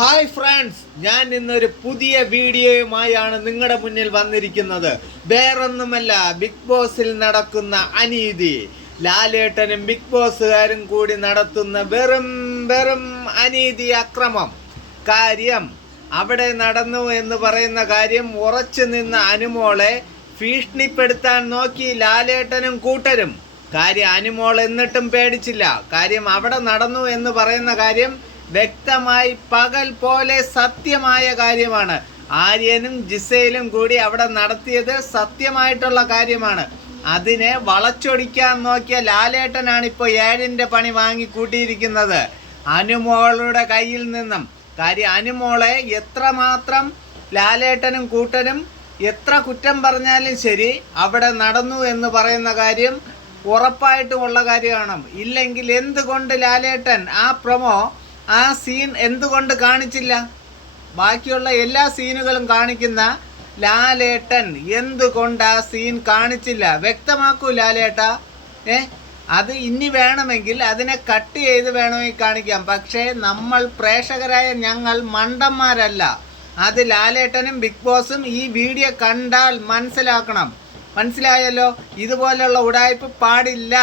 Hi friends, ഞാൻ ഇന്നൊരു പുതിയ വീഡിയോയുമായാണ് നിങ്ങളുടെ മുന്നിൽ വന്നിരിക്കുന്നത്. വേറൊന്നുമല്ല, ബിഗ് ബോസിൽ നടക്കുന്ന അനീതി. ലാലേട്ടനും ബിഗ് ബോസുകാരും കൂടി നടത്തുന്ന വെറും അനീതി അക്രമം. കാര്യം അവിടെ നടന്നു എന്ന് പറയുന്ന കാര്യം ഉറച്ചു നിന്ന അനുമോളെ ഭീഷണിപ്പെടുത്താൻ നോക്കി ലാലേട്ടനും കൂട്ടരും. കാര്യം അനുമോൾ എന്നിട്ടും പേടിച്ചില്ല. കാര്യം അവിടെ നടന്നു എന്ന് പറയുന്ന കാര്യം വ്യക്തമായി പകൽ പോലെ സത്യമായ കാര്യമാണ്. ആര്യനും ജിസയിലും കൂടി അവിടെ നടത്തിയത് സത്യമായിട്ടുള്ള കാര്യമാണ്. അതിനെ വളച്ചൊടിക്കാൻ നോക്കിയ ലാലേട്ടനാണ് ഇപ്പോൾ 7ന്റെ പണി വാങ്ങി കൂട്ടിയിരിക്കുന്നത് അനുമോളുടെ കയ്യിൽ നിന്നും. കാര്യം അനുമോളെ എത്രമാത്രം ലാലേട്ടനും കൂട്ടനും എത്ര കുറ്റം പറഞ്ഞാലും ശരി, അവിടെ നടന്നു എന്ന് പറയുന്ന കാര്യം ഉറപ്പായിട്ടുമുള്ള കാര്യമാണ്. ഇല്ലെങ്കിൽ എന്തുകൊണ്ട് ലാലേട്ടൻ ആ സീൻ എന്തുകൊണ്ട് കാണിച്ചില്ല? ബാക്കിയുള്ള എല്ലാ സീനുകളും കാണിക്കുന്ന ലാലേട്ടൻ എന്തുകൊണ്ട് ആ സീൻ കാണിച്ചില്ല? വ്യക്തമാക്കൂ ലാലേട്ട. അത് ഇനി വേണമെങ്കിൽ അതിനെ കട്ട് ചെയ്ത് വേണമെങ്കിൽ കാണിക്കാം. പക്ഷേ നമ്മൾ പ്രേക്ഷകരായ ഞങ്ങൾ മണ്ടന്മാരല്ല. അത് ലാലേട്ടനും ബിഗ് ബോസും ഈ വീഡിയോ കണ്ടാൽ മനസ്സിലാക്കണം. മനസ്സിലായല്ലോ? ഇതുപോലെയുള്ള ഉടായ്പ് പാടില്ല.